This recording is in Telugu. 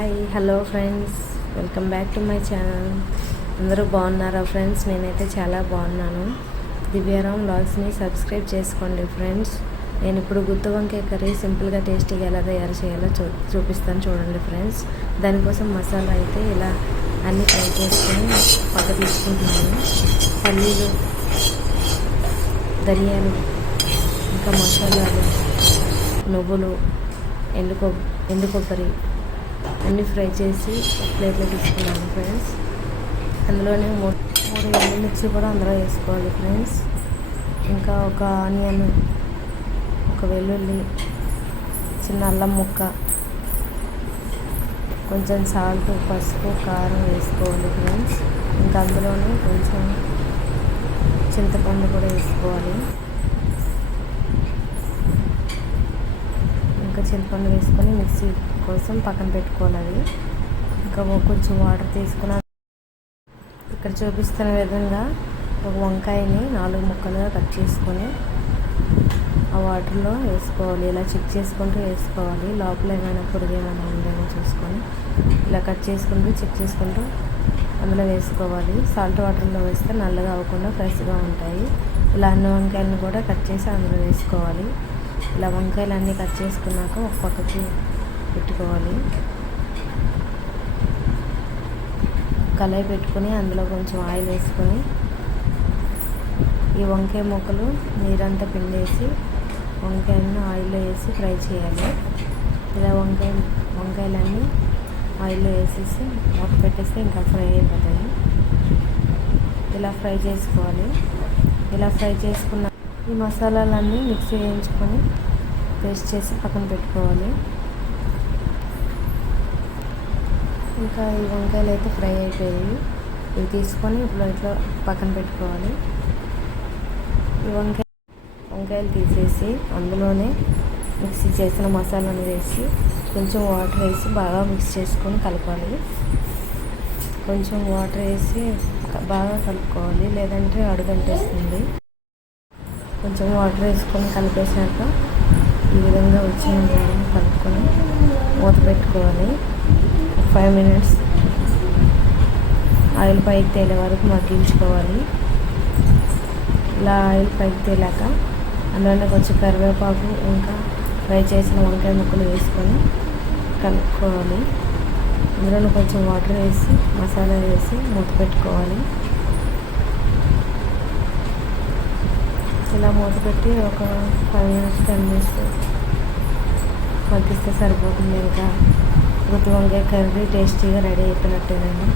Hi hello friends, welcome back to my channel. అందరూ బాగున్నారా ఫ్రెండ్స్? నేనైతే చాలా బాగున్నాను. దివ్యారాం వ్లాగ్స్ని సబ్స్క్రైబ్ చేసుకోండి ఫ్రెండ్స్. నేను ఇప్పుడు గుత్తి వంకాయ కర్రీ సింపుల్గా టేస్టీగా ఎలా తయారు చేయాలో చూపిస్తాను చూడండి ఫ్రెండ్స్. దానికోసం మసాలా అయితే ఇలా అన్నీ ఫ్రై చేసుకొని పక్క తీసుకుంటున్నాను. పల్లీలు, ధనియాలు, ఇంకా మసాలాలు, నువ్వులు, ఎండు కొబ్బరి అన్నీ ఫ్రై చేసి ప్లేట్లో తీసుకున్నాను ఫ్రెండ్స్. అందులోనే మూడు ఎండుమిర్చి కూడా అందులో వేసుకోవాలి ఫ్రెండ్స్. ఇంకా ఒక ఆనియన్, ఒక వెల్లుల్లి, చిన్న అల్లం ముక్క, కొంచెం సాల్ట్, పసుపు, కారం వేసుకోవాలి ఫ్రెండ్స్. ఇంకా అందులోనే కొంచెం చింతపండు కూడా వేసుకోవాలి. ఇంకా చింతపండు వేసుకొని మిక్సీ కోసం పక్కన పెట్టుకోవాలి. అది ఇంకా కొంచెం వాటర్ తీసుకుని ఇక్కడ చూపిస్తున్న విధంగా ఒక వంకాయని 4 ముక్కలుగా కట్ చేసుకొని ఆ వాటర్లో వేసుకోవాలి. ఇలా చెక్ చేసుకుంటూ వేసుకోవాలి. లోపల ఏమైనా పొరుగు ఏమైనా ఉందేమో చూసుకొని ఇలా కట్ చేసుకుంటూ చెక్ చేసుకుంటూ అందులో వేసుకోవాలి. సాల్ట్ వాటర్లో వేస్తే నల్లగా అవ్వకుండా ఫ్రెష్గా ఉంటాయి. ఇలా అన్ని వంకాయలను కూడా కట్ చేసి అందులో వేసుకోవాలి. ఇలా వంకాయలు అన్నీ కట్ చేసుకున్నాక ఒక పక్కకి పెట్టుకోవాలి. కళాయి పెట్టుకొని అందులో కొంచెం ఆయిల్ వేసుకొని ఈ వంకాయ ముక్కలు నీరంతా పిండేసి వంకాయలను ఆయిల్లో వేసి ఫ్రై చేయాలి. ఇలా వంకాయలన్నీ ఆయిల్లో వేసేసి మూత పెట్టేస్తే ఇంకా ఫ్రై అయిపోతాయి. ఇలా ఫ్రై చేసుకోవాలి. ఇలా ఫ్రై చేసుకున్న ఈ మసాలాలన్నీ మిక్సీ వేయించుకొని పేస్ట్ చేసి పక్కన పెట్టుకోవాలి. ఇంకా ఈ వంకాయలు అయితే ఫ్రై అయిపోయాయి. ఇవి తీసుకొని ఇప్పుడు ఇట్లా పక్కన పెట్టుకోవాలి. ఈ వంకాయలు తీసేసి అందులోనే మిక్సీ చేసిన మసాలాను వేసి కొంచెం వాటర్ వేసి బాగా మిక్స్ చేసుకొని కలపాలి. కొంచెం వాటర్ వేసి బాగా కలుపుకోవాలి, లేదంటే అడుగంటేస్తుంది. కొంచెం వాటర్ వేసుకొని కలిపేసాక ఈ విధంగా వచ్చిన కలుపుకొని మూత పెట్టుకోవాలి. 5 minutes ఆయిల్ పైకి తేలే వరకు మగ్గించుకోవాలి. ఇలా ఆయిల్ పైకి తేలాక అందులోనే కొంచెం కరివేపాకు, ఇంకా ఫ్రై చేసిన వంకాయ ముక్కలు వేసుకొని కలుపుకోవాలి. అందులోనే కొంచెం వాటర్ వేసి మసాలా వేసి మూత పెట్టుకోవాలి. ఇలా మూత పెట్టి ఒక 5 minutes 10 minutes మగ్గిస్తే సరిపోతుంది. ఇంకా గుత్తి వంకాయ కర్రీ టేస్టీగా రెడీ అయిపోయినట్టేనండి.